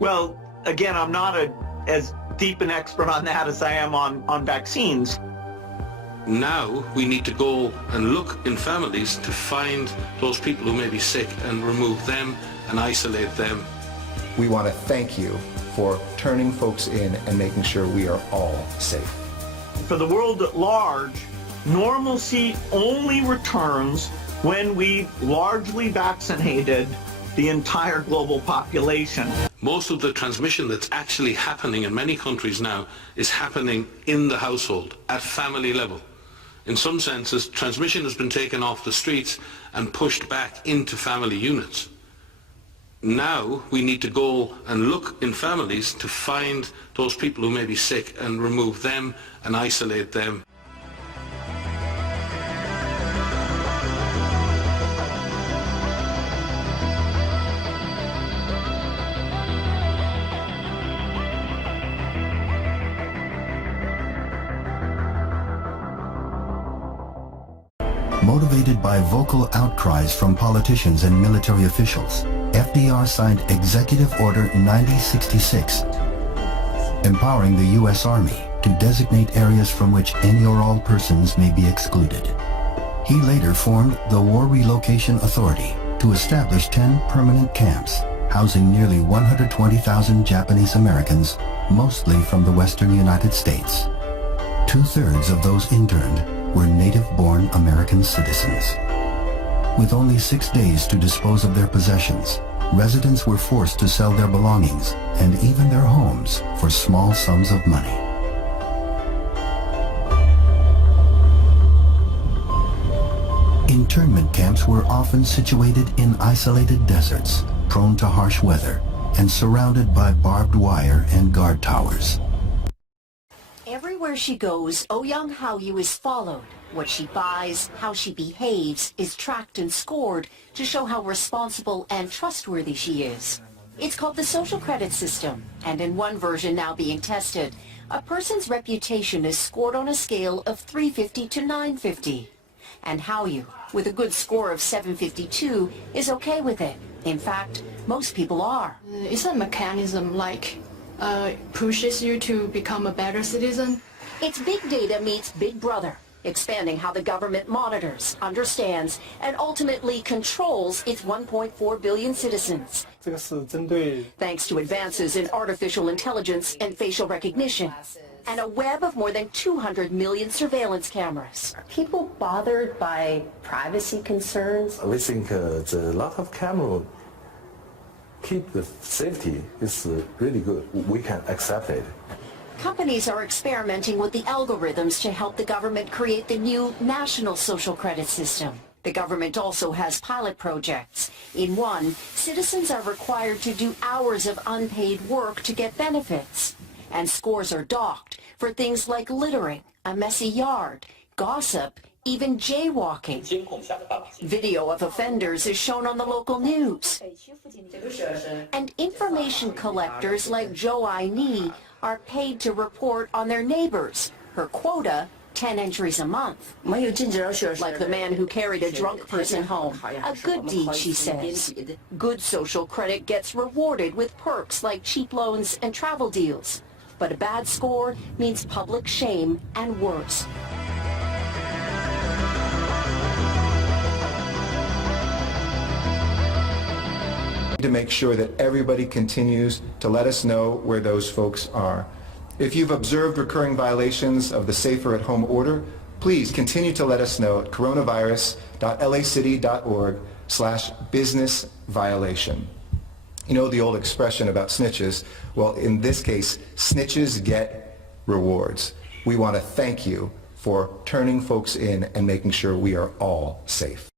Well, again, I'm not as deep an expert on that as I am on vaccines. Now we need to go and look in families to find those people who may be sick and remove them and isolate them. We want to thank you for turning folks in and making sure we are all safe. For the world at large, normalcy only returns when we've largely vaccinated the entire global population. Most of the transmission that's actually happening in many countries now is happening in the household, at family level. In some senses, transmission has been taken off the streets and pushed back into family units. Now we need to go and look in families to find those people who may be sick and remove them and isolate them. Motivated by vocal outcries from politicians and military officials, FDR signed Executive Order 9066, empowering the U.S. Army to designate areas from which any or all persons may be excluded. He later formed the War Relocation Authority to establish 10 permanent camps, housing nearly 120,000 Japanese Americans, mostly from the western United States. 2/3 of those interned were native-born American citizens. With only 6 days to dispose of their possessions, residents were forced to sell their belongings and even their homes for small sums of money. Internment camps were often situated in isolated deserts, prone to harsh weather, and surrounded by barbed wire and guard towers. Everywhere she goes, Ouyang Haoyu is followed. What she buys, how she behaves, is tracked and scored to show how responsible and trustworthy she is. It's called the social credit system, and in one version now being tested, a person's reputation is scored on a scale of 350 to 950. And Haoyu, with a good score of 752, is okay with it. In fact, most people are. It's a mechanism like pushes you to become a better citizen. It's big data meets Big Brother, expanding how the government monitors, understands, and ultimately controls its 1.4 billion citizens. Thanks to advances in artificial intelligence and facial recognition, and a web of more than 200 million surveillance cameras. Are people bothered by privacy concerns? We think the lot of camera keep the safety is really good. We can accept it. Companies are experimenting with the algorithms to help the government create the new national social credit system. The government also has pilot projects. In one, citizens are required to do hours of unpaid work to get benefits. And scores are docked for things like littering, a messy yard, gossip, even jaywalking. Video of offenders is shown on the local news. And information collectors like Zhou Aini are paid to report on their neighbors. Her quota, 10 entries a month. Like the man who carried a drunk person home. A good deed, she says. Good social credit gets rewarded with perks like cheap loans and travel deals. But a bad score means public shame and worse. To make sure that everybody continues to let us know where those folks are. If you've observed recurring violations of the Safer at Home order, please continue to let us know at coronavirus.lacity.org/business violation. You know the old expression about snitches? Well, in this case, snitches get rewards. We want to thank you for turning folks in and making sure we are all safe.